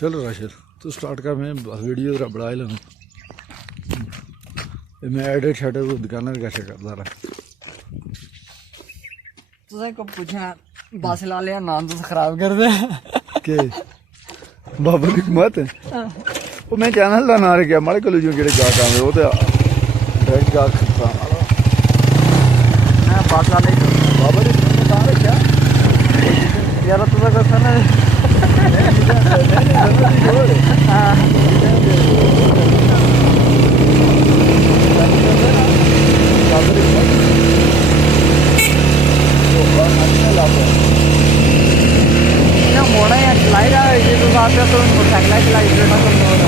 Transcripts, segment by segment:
चल राशिद तू स्टार्ट कर, मैं वीडियो तेरा बढ़ा लेना। मैं एडिट शेडिट दुकाना कैसे करता रहा। तुझे को पूछा बस ला लिया नाम तो खराब कर दे के बाबा की मत वो मैं चैनल का नाम रखा माड़े कलू जो जेडे गाहक आवे वो तो डायरेक्ट गाहक खरीदता मैं बस वाले बाबा की नाम रखा यार तुझे को सुना मोड़ा या चलाई रहा है ये तो बात है तो मोटरसाइकिल चलाई देना तो मोड़ा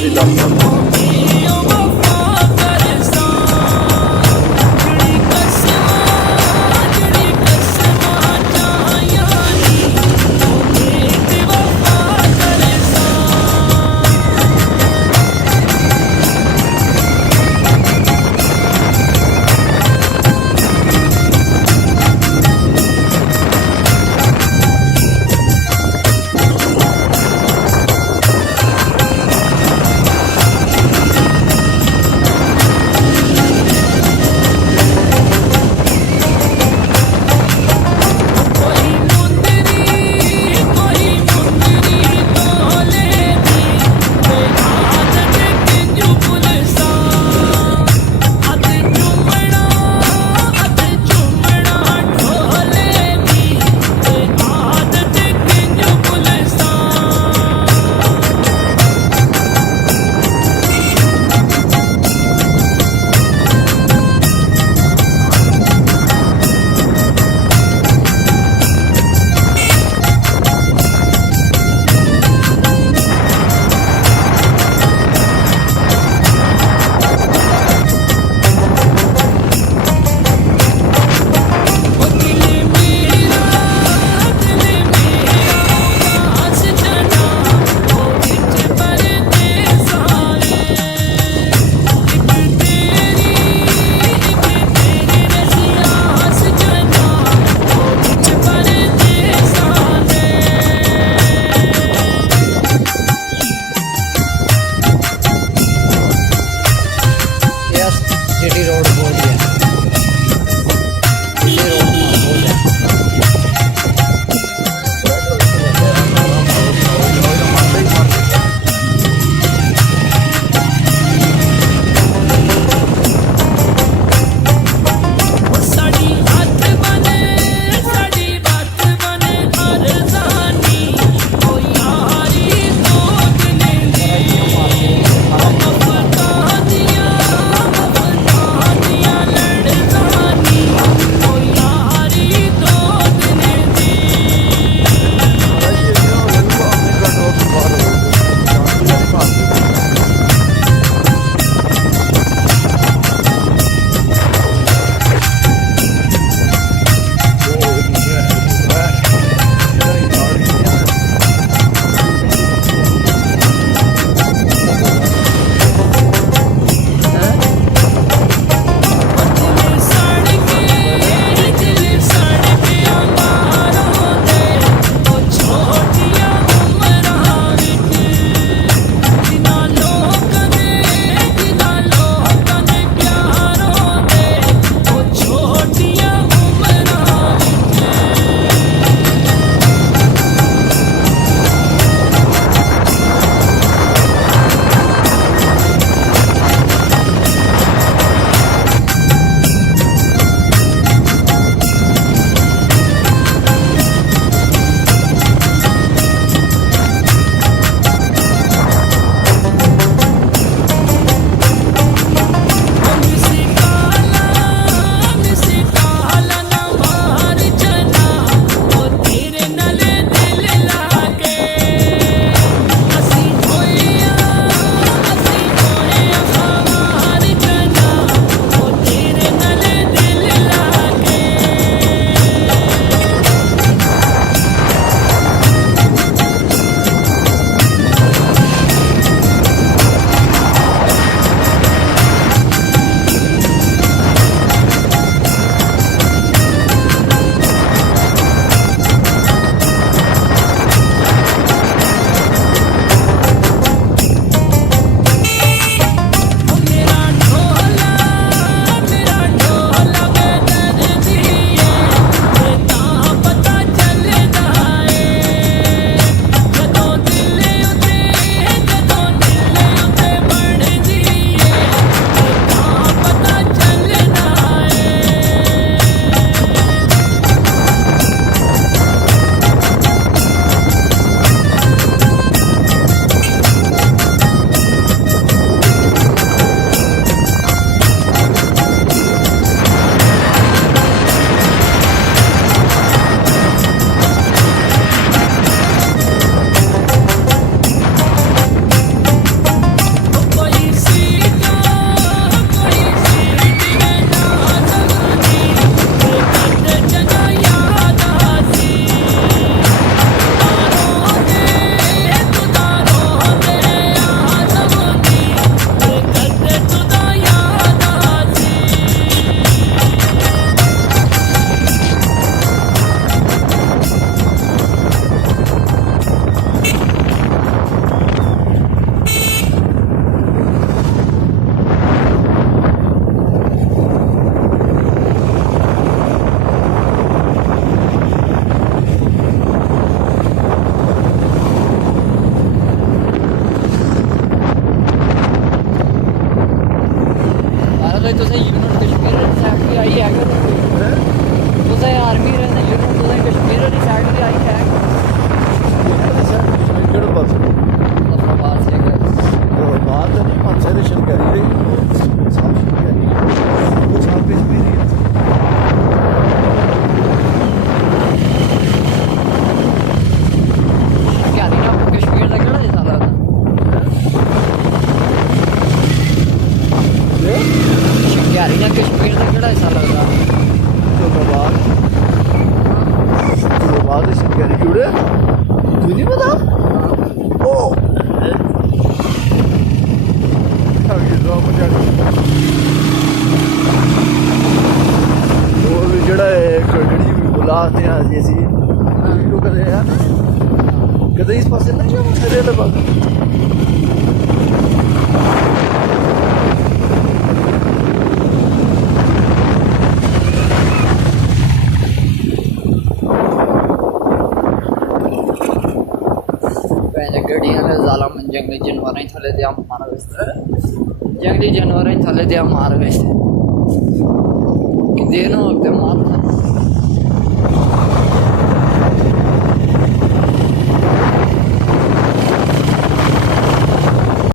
ਅਸੀਂ ਦੱਸ ਸਕਦੇ तुसें यूनिट कश्मीर आह्ली साइड भी आई है तुसें आर्मी रहना यूनिट तुसें कश्मीर आह्ली साइड भी आई है केह्ड़े पासे मुजफ्फराबाद से बात नहीं कंसर्वेशन करी रही साफ करी वो साफ कश्मीर ही क्या नहीं आपको कश्मीर का केड़ा हिस्सा लगदा शिकारी ना कश्मीर का केड़ा हिस्सा लगदा जो बात शिकारी जुड़े तुझे नहीं पता ओ ਜਿਹੜਾ ਜਿਹੜੀ ਬੁਲਾਸ ਤੇ ਆ ਜੀ ਅਸੀਂ ਉਹ ਕਦੇ ਆ ਕਦੇ ਇਸ ਪਾਸੇ ਨਹੀਂ ਜਾਵਾਂ ਮੇਰੇ ਵਾਲੇ ਪਾਸੇ गड्डियां जालम जंगली जानवर थले दिया मार जंगली जानवर थले दिया मार देनो मार